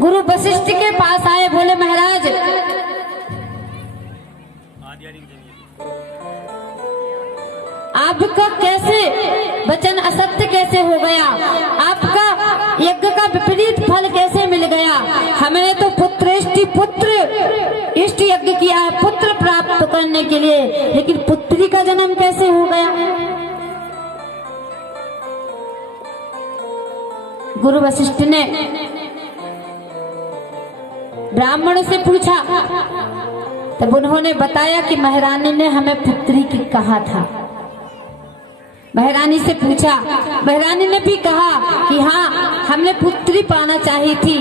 गुरु वशिष्ठ के पास आए, बोले महाराज आपका कैसे वचन असत्य कैसे हो गया, आपका यज्ञ का विपरीत फल कैसे मिल गया। हमने तो पुत्र इष्ट यज्ञ किया है पुत्र प्राप्त करने के लिए, लेकिन पुत्री का जन्म कैसे हो गया। गुरु वशिष्ठ ने ब्राह्मण से पूछा, तब उन्होंने बताया कि महारानी ने हमें पुत्री की कहा था। महारानी से पूछा, महारानी ने भी कहा कि हाँ हमने पुत्री पाना चाहिए थी।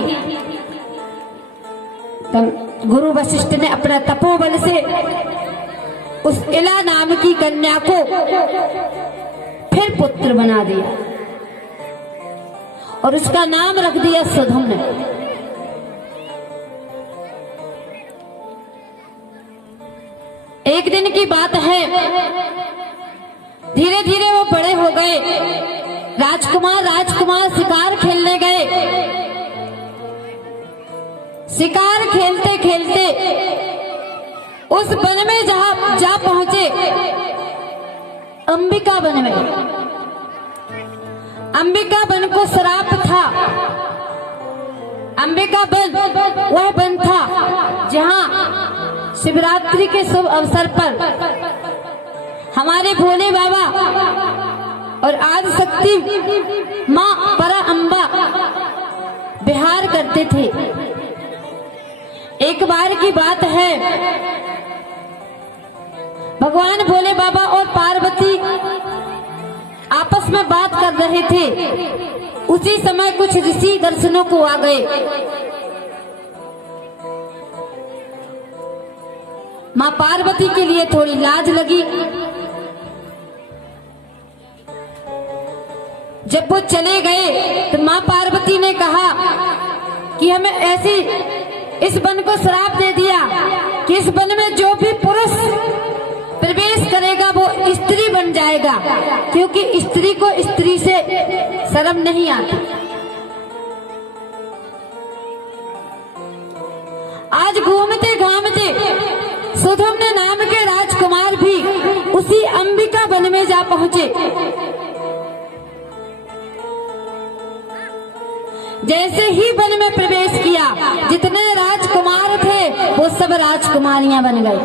तब गुरु वशिष्ठ ने अपना तपोबल से उस इला नाम की कन्या को फिर पुत्र बना दिया और उसका नाम रख दिया सुधम्न। एक दिन की बात है, धीरे धीरे वो बड़े हो गए। राजकुमार शिकार खेलने गए। शिकार खेलते खेलते उस वन में जहां जा पहुंचे, अंबिका वन में। अंबिका वन को श्राप था। अंबिका वन वह वन था जहां शिवरात्रि के शुभ अवसर पर हमारे भोले बाबा और आदि शक्ति माँ परा अम्बा विहार करते थे। एक बार की बात है, भगवान भोले बाबा और पार्वती आपस में बात कर रहे थे। उसी समय कुछ ऋषि दर्शनों को आ गए। माँ पार्वती के लिए थोड़ी लाज लगी। जब वो चले गए तो माँ पार्वती ने कहा कि हमें ऐसी इस वन को श्राप दे दिया कि इस वन में जो भी पुरुष प्रवेश करेगा वो स्त्री बन जाएगा, क्योंकि स्त्री को स्त्री से शर्म नहीं आती। आज घूमते घामते सुधम्न नाम के राजकुमार भी उसी अंबिका वन में जा पहुंचे। जैसे ही वन में प्रवेश किया, जितने राजकुमार थे वो सब राजकुमारियां बन गए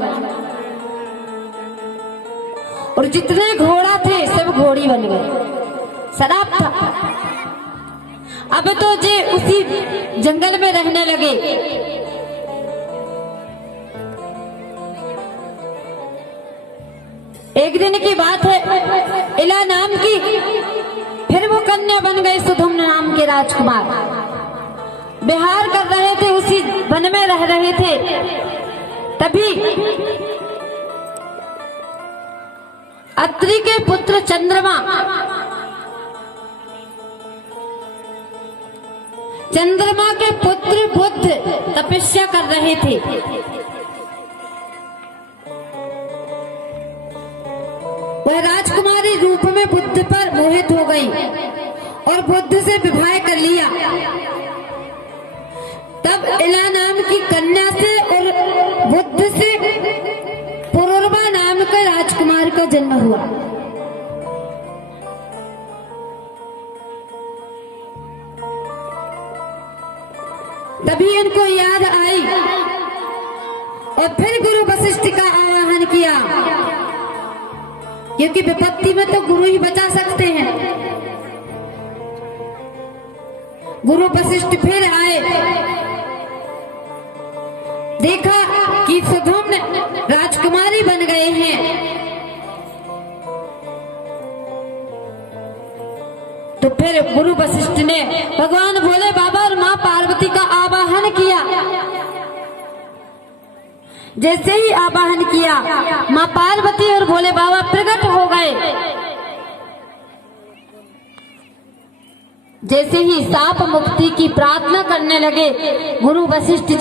और जितने घोड़ा थे सब घोड़ी बन गए। शराब था। अब तो जे उसी जंगल में रहने लगे। एक दिन की बात है, इला नाम की फिर वो कन्या बन गई। सुधम्न नाम के राजकुमार विहार कर रहे थे, उसी वन में रह रहे थे। तभी अत्रि के पुत्र चंद्रमा के पुत्र बुद्ध तपस्या कर रहे थे। वह राजकुमारी रूप में बुद्ध पर मोहित हो गई और बुद्ध से विवाह कर लिया। तब इला नाम की कन्या से और बुद्ध से पुरुरवा नाम के राजकुमार का जन्म हुआ। तभी इनको याद आई और फिर गुरु वशिष्ठ का आवाहन किया, क्योंकि विपत्ति में तो गुरु ही बचा सकते हैं। गुरु वशिष्ठ फिर आए, देखा कि सुधम्न राजकुमारी बन गए हैं। तो फिर गुरु वशिष्ठ ने भगवान भोले बाबा और माँ पार्वती का आवाहन किया। जैसे ही आवाहन किया, माँ पार्वती और भोले बाबा प्रकट हो गए। जैसे ही साप मुक्ति की प्रार्थना करने लगे, गुरु वशिष्ठ जी